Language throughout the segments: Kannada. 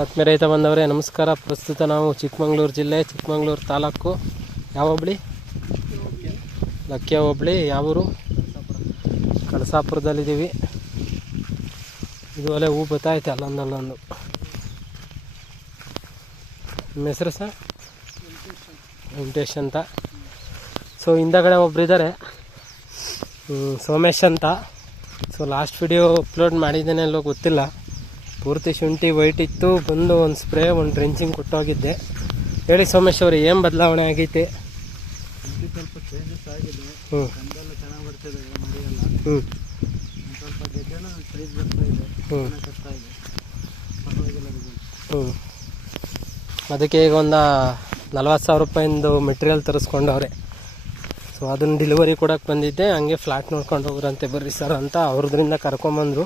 ಆತ್ಮೀಯ ರೈತ ಬಂದವರೇ, ನಮಸ್ಕಾರ. ಪ್ರಸ್ತುತ ನಾವು ಚಿಕ್ಕಮಂಗ್ಳೂರು ಜಿಲ್ಲೆ, ಚಿಕ್ಕಮಂಗ್ಳೂರು ತಾಲೂಕು. ಯಾವ ಹೋಬಳಿ? ಲಕ್ಕಿಯ ಹೋಬಳಿ. ಯಾವೂರು ಕಳಸಾಪುರದಲ್ಲಿದ್ದೀವಿ. ಇದು ಒಳ್ಳೆ ಹೂ ಬತ್ತೈತೆ ಅಲ್ಲೊಂದು ಅಲ್ಲೊಂದು ನಿಮ್ಮ ಹೆಸರು ಸರ್? ವೆಂಕಟೇಶ್ ಅಂತ. ಸೊ, ಹಿಂದಗಡೆ ಒಬ್ಬರಿದ್ದಾರೆ ಸೋಮೇಶ್ ಅಂತ. ಸೊ, ಲಾಸ್ಟ್ ವಿಡಿಯೋ ಅಪ್ಲೋಡ್ ಮಾಡಿದ್ದೇನೆ ಅಲ್ಲೋ ಗೊತ್ತಿಲ್ಲ. ಪೂರ್ತಿ ಶುಂಠಿ ವೈಟ್ ಇತ್ತು. ಬಂದು ಒಂದು ಸ್ಪ್ರೇ ಒಂದು ಡ್ರೆಂಚಿಂಗ್ ಕೊಟ್ಟೋಗಿದ್ದೆ. ಹೇಳಿ ಸೋಮೇಶ್ ಅವರು ಏನು ಬದಲಾವಣೆ ಆಗೈತೆ? ಸ್ವಲ್ಪ ಚೇಂಜಸ್ ಆಗಿದೆ. ಹ್ಞೂ ಕಂದೆಲ್ಲ ಚೆನ್ನಾಗಿ ಬರ್ತಿದೆ ಮರಿಯೆಲ್ಲ ಹ್ಞೂ ಒಂದ್ ಸ್ವಲ್ಪ ಗೆಡ್ಡೆನೂ ಸೈಜ್ ಬರ್ತಾ ಇದೆ. ಹ್ಞೂ ಚೆನ್ನಾಗಿ ಕಟ್ತಾ ಇದೆ. ಪರವಾಗಿಲ್ಲ ರಿಸಲ್ಟ್ ಹ್ಞೂ ಅದಕ್ಕೆ ಈಗ ಒಂದು ನಲ್ವತ್ತು ಸಾವಿರ ರೂಪಾಯಿಂದು ಮೆಟೀರಿಯಲ್ ತರಿಸ್ಕೊಂಡವ್ರೆ. ಸೊ ಅದನ್ನು ಡೆಲಿವರಿ ಕೊಡೋಕೆ ಬಂದಿದ್ದೆ. ಹಂಗೆ ಫ್ಲಾಟ್ ನೋಡ್ಕೊಂಡು ಹೋಗ್ರಂತೆ ಬರ್ರಿ ಸರ್ ಅಂತ ಅವ್ರದ್ರಿಂದ ಕರ್ಕೊಂಬಂದರು.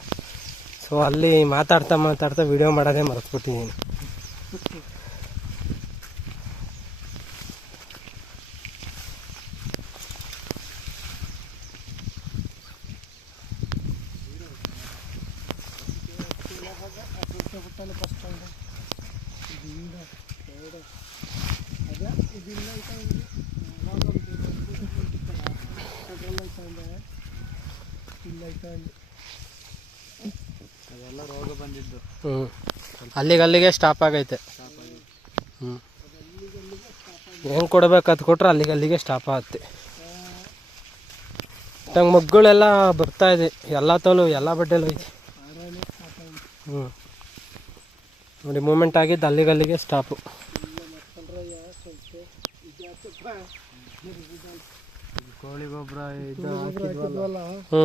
ಸೊ ಅಲ್ಲಿ ಮಾತಾಡ್ತಾ ಮಾತಾಡ್ತಾ ವಿಡಿಯೋ ಮಾಡೋದೇ ಮರೆತ್ಬಿಟ್ಟಿದ್ದೀನಿ ಅದೆಲ್ಲ ರೋಗ ಬಂದಿದ್ದು. ಹ್ಞೂ ಅಲ್ಲಿಗೆ ಅಲ್ಲಿಗೆ ಸ್ಟಾಪ್ ಆಗೈತೆ. ಹ್ಞೂ ಏನು ಕೊಡ್ಬೇಕು ಅದು ಕೊಟ್ರೆ ಅಲ್ಲಿಗೆ ಅಲ್ಲಿಗೆ ಸ್ಟಾಪ್ ಆಗುತ್ತೆ. ನಂಗೆ ಮಗ್ಗಳೆಲ್ಲ ಬರ್ತಾ ಇದೆ. ಎಲ್ಲ ತೋಲು ಎಲ್ಲ ಬಡ್ಡೆಲ್ಲ ಐತಿ ಹ್ಞೂ ನೋಡಿ ಮೂಮೆಂಟ್ ಆಗಿದ್ದು ಅಲ್ಲಿಗೆ ಅಲ್ಲಿಗೆ ಸ್ಟಾಪು ಕೋಳಿ ಗೊಬ್ಬರ ಹ್ಞೂ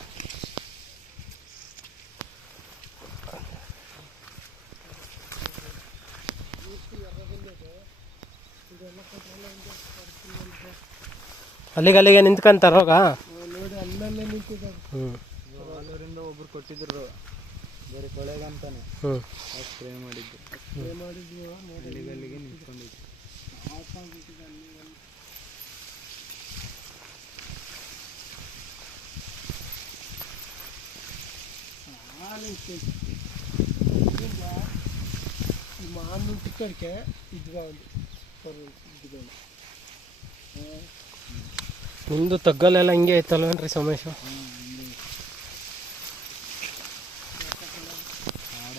ಅಲ್ಲಿಗಲ್ಲಿಗೆ ಅಲ್ಲಿಗೆ ರೋಗ? ನೋಡಿ ಅಲ್ಲಲ್ಲೇ ನಿಂತಿದ್ದಾರೆ ಹ್ಞೂ ಆಲೂರಿಂದ ಒಬ್ರು ಕೊಟ್ಟಿದ್ರು ಬೇರೆ ಕೊಳೆಗ ಅಂತಾನೆ ಹ್ಞೂ ಸ್ಪ್ರೇ ಮಾಡಿದ್ದು ಸ್ಪ್ರೇ ಮಾಡಿದ್ವಿ ಅಲ್ಲಿಗೆ ಅಲ್ಲಿಗೆ ನಿಂತ್ಕೊಂಡಿದ್ವಿ ಮಾಮೂಲು ಟಿಕ್ಕಡ್ಕೆ ಇದ್ವಾ ಒಂದು ಇದ್ವಾ ಒಂದು ತಗ್ಗಲೆಲ್ಲ ಹಿಂಗೆ ಲೇ ಹೀಗೆ ಆಯ್ತಲ್ವಾ ಸುಮೇಶಾ?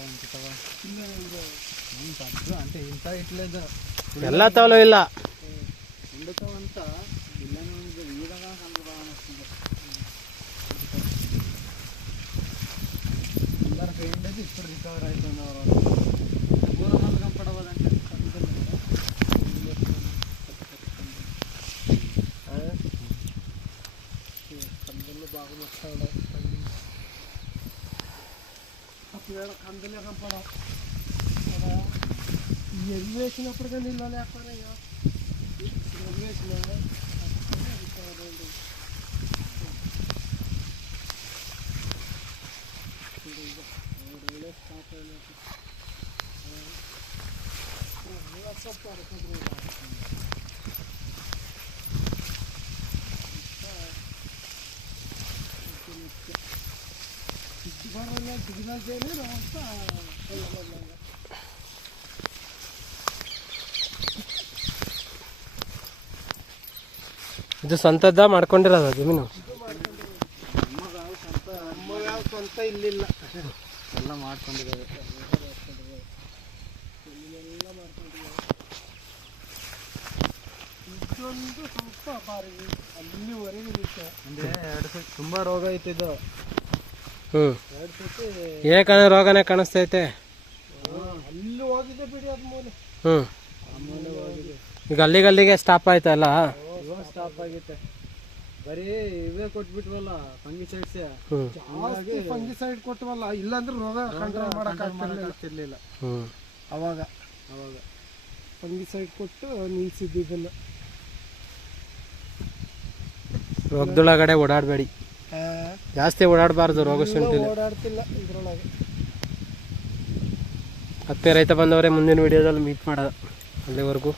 ಅಂತ ತವಾ ಇಲ್ಲ ಒಂದು ಒಂದು ಇಲ್ಲ ಎಲ್ಲಾ ತವಲ ಇಲ್ಲ. ಒಂದು ತವಂತ ಇಲ್ಲೇ ಒಂದು ನೀರಗಾ ಹಂದರನಷ್ಟು ಎಲ್ಲರ അവസ്ഥയുടെ കത്തിയുടെ കണ്ടിലൊക്കെ പടാം എലിവേഷൻ അപ്പുറത്തെ ഇല്ലാതാക്കാനയ്യാ എലിവേഷനാണ് സ്റ്റോപ്പ് നടക്കുന്നത് ಇದು ಜಮೀನು ಇದು ಸ್ವಂತದ ಮಾಡ್ಕೊಂಡಿರೋದ ಜಮೀನು? ಇಲ್ಲಿಲ್ಲ ಎಲ್ಲ ಮಾಡ್ಕೊಂಡಿದ್ದಾರೆ ಸ್ವಲ್ಪ ಬಾರಿ ಅಲ್ಲಿವರೆಗೆ ಇರುತ್ತೆ. ಅಂದರೆ ಎರಡು ತುಂಬಾ ರೋಗ ಇತ್ತಿದ್ದು ಹ್ಞೂ ಏಕನೇ ರೋಗನೇ ಕಾಣಿಸ್ತೈತೆ. ಅಲ್ಲಿ ಹೋಗಿದೆ ಬಿಡಿ ಮೂಲೆ. ಹ್ಞೂ ಅಲ್ಲಿಗೆ ಸ್ಟಾಪ್ ಆಯ್ತಲ್ಲ? ಸ್ಟಾಪ್ ಆಗೈತೆ ಬರೀ ಇವೇ ಕೊಟ್ಬಿಟ್ವಲ್ಲ ಫಂಗಿಸೈಡ್ಸ್ ಹ್ಞೂ ಜಾಸ್ತಿ ಫಂಗಿಸೈಡ್ ಕೊಟ್ಟವಲ್ಲ ಇಲ್ಲಾಂದ್ರೆ ರೋಗ ಕಂಟ್ರೋಲ್ ಮಾಡೋಕೆ ಆಗ್ತಿರ್ಲಿಲ್ಲ. ಆಗ್ತಿರ್ಲಿಲ್ಲ ಹ್ಞೂ ಅವಾಗ. ಅವಾಗ. ಫಂಗಿಸೈಡ್ ಕೊಟ್ಟು ನಿಲ್ಸಿದ್ದು ಇದನ್ನ ರೋಗದೊಳಗಡೆ ಓಡಾಡಬೇಡಿ. ಜಾಸ್ತಿ ಓಡಾಡಬಾರ್ದು ರೋಗ ಶುಂಠಿಲಿ. ಓಡಾಡ್ತಿಲ್ಲ ಇದ್ರೊಳಗೆ. ಹತ್ತೆ ರೈತ ಬಂದವರೇ ಮುಂದಿನ ವಿಡಿಯೋದಲ್ಲಿ ಮೀಟ್ ಮಾಡೋದು ಅಲ್ಲಿವರೆಗೂ.